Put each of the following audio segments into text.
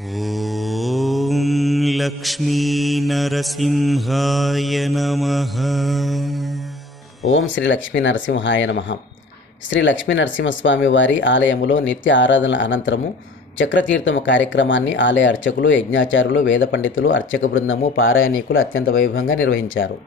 ॐ लक्ष्मीनरसिंहाय नमः ఓం శ్రీ లక్ష్మీ నరసింహాయ నమ శ్రీ లక్ష్మీ నరసింహస్వామి వారి ఆలయములో నిత్య ఆరాధనల అనంతరము చక్రతీర్థము కార్యక్రమాన్ని ఆలయ అర్చకులు యజ్ఞాచారులు వేద పండితులు అర్చక బృందము పారాయణికులు అత్యంత వైభవంగా నిర్వహించారు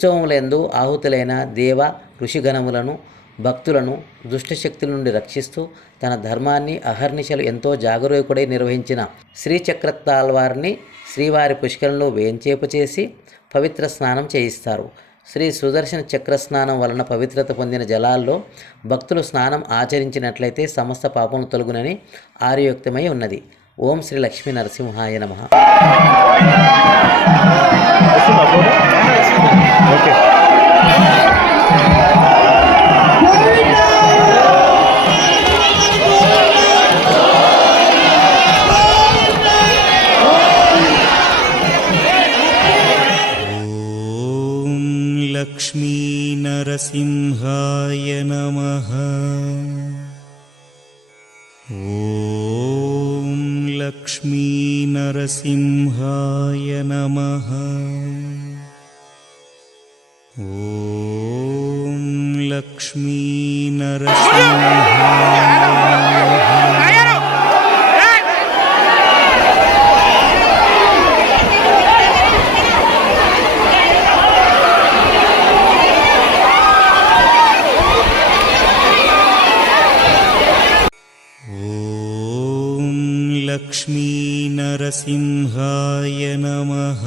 ఉత్సవములందు ఆహుతులైన దేవ ఋషిగణములను భక్తులను దుష్టశక్తుల నుండి రక్షిస్తూ తన ధర్మాన్ని అహర్నిశలు ఎంతో జాగరూకుడై నిర్వహించిన శ్రీచక్రతాల్వారిని శ్రీవారి పుష్కరంలో వేంచేపు చేసి పవిత్ర స్నానం చేయిస్తారు. శ్రీ సుదర్శన చక్ర స్నానం వలన పవిత్రత పొందిన జలాల్లో భక్తులు స్నానం ఆచరించినట్లయితే సమస్త పాపం తొలగునని ఆర్యోక్తమై ఉన్నది. ఓం శ్రీ లక్ష్మీ నరసింహాయ నమః ఓకే ॐ लक्ष्मीनरसिंहाय नमः लक्ष्मीनरसिंहाय नमः। ॐ लक्ष्मीनरसिंहाय लक्ष्मीनरसिंहाय नमः